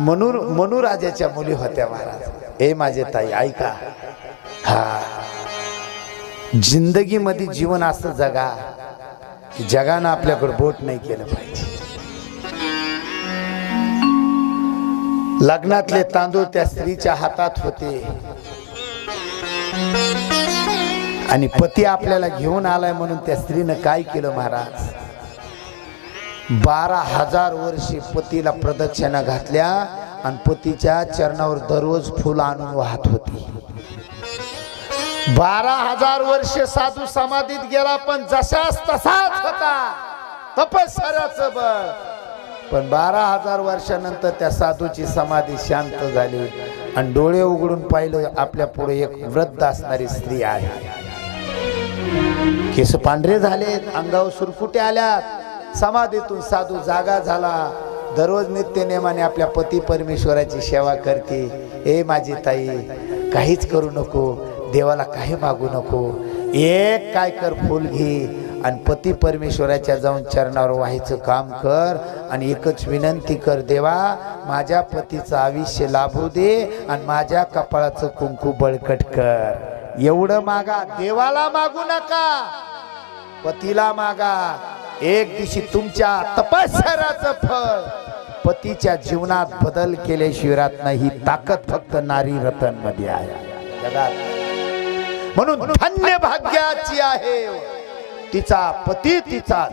मनुराजाच्या मुली होत्या महाराज। ए माझे ताई ऐका, हा जिंदगी मध्ये जीवन असं जगा की जगानं आपल्याकडे बोट नाही केलं पाहिजे। लग्नातले तांदूळ त्या स्त्रीच्या हातात होते आणि पती आपल्याला घेऊन आलाय म्हणून त्या स्त्रीनं काय केलं महाराज, 12,000 वर्षे पतीला प्रदक्षिणा घातल्या आणि पतीच्या चरणावर दररोज फुल आणून वाहत होती। 12,000 वर्ष साधू समाधीत गेला पण जसाच तसाच होता, तपस्याचं बळ। पण 12,000 वर्षानंतर त्या साधूची समाधी शांत झाली आणि डोळे उघडून पाहिलं आपल्या पुढे एक वृद्ध असणारी स्त्री आहे। केस पांढरे झाले, अंगावर सुरकुटे आल्यात। समाधीतून साधू जागा झाला, दररोज नित्य नेमाने आपल्या पती परमेश्वराची सेवा करते। ए माझी ताई काहीच करू नको, देवाला काही मागू नको, एक काय कर फुल घे आणि पती परमेश्वराच्या जाऊन चरणावर व्हायचं काम कर आणि एकच विनंती कर, देवा माझ्या पतीचं आयुष्य लाभू दे आणि माझ्या कपाळाचं कुंकू बळकट कर। एवढं मागा, देवाला मागू नका, पतीला मागा। एक दिवशी तुमच्या तपस्याचं फळ पतीच्या जीवनात बदल केल्याशिवाय राहत नाही। ही ताकद फक्त नारी रतन मध्ये आहे जगात, म्हणून धन्य भाग्याची आहे तिचा पती तिचा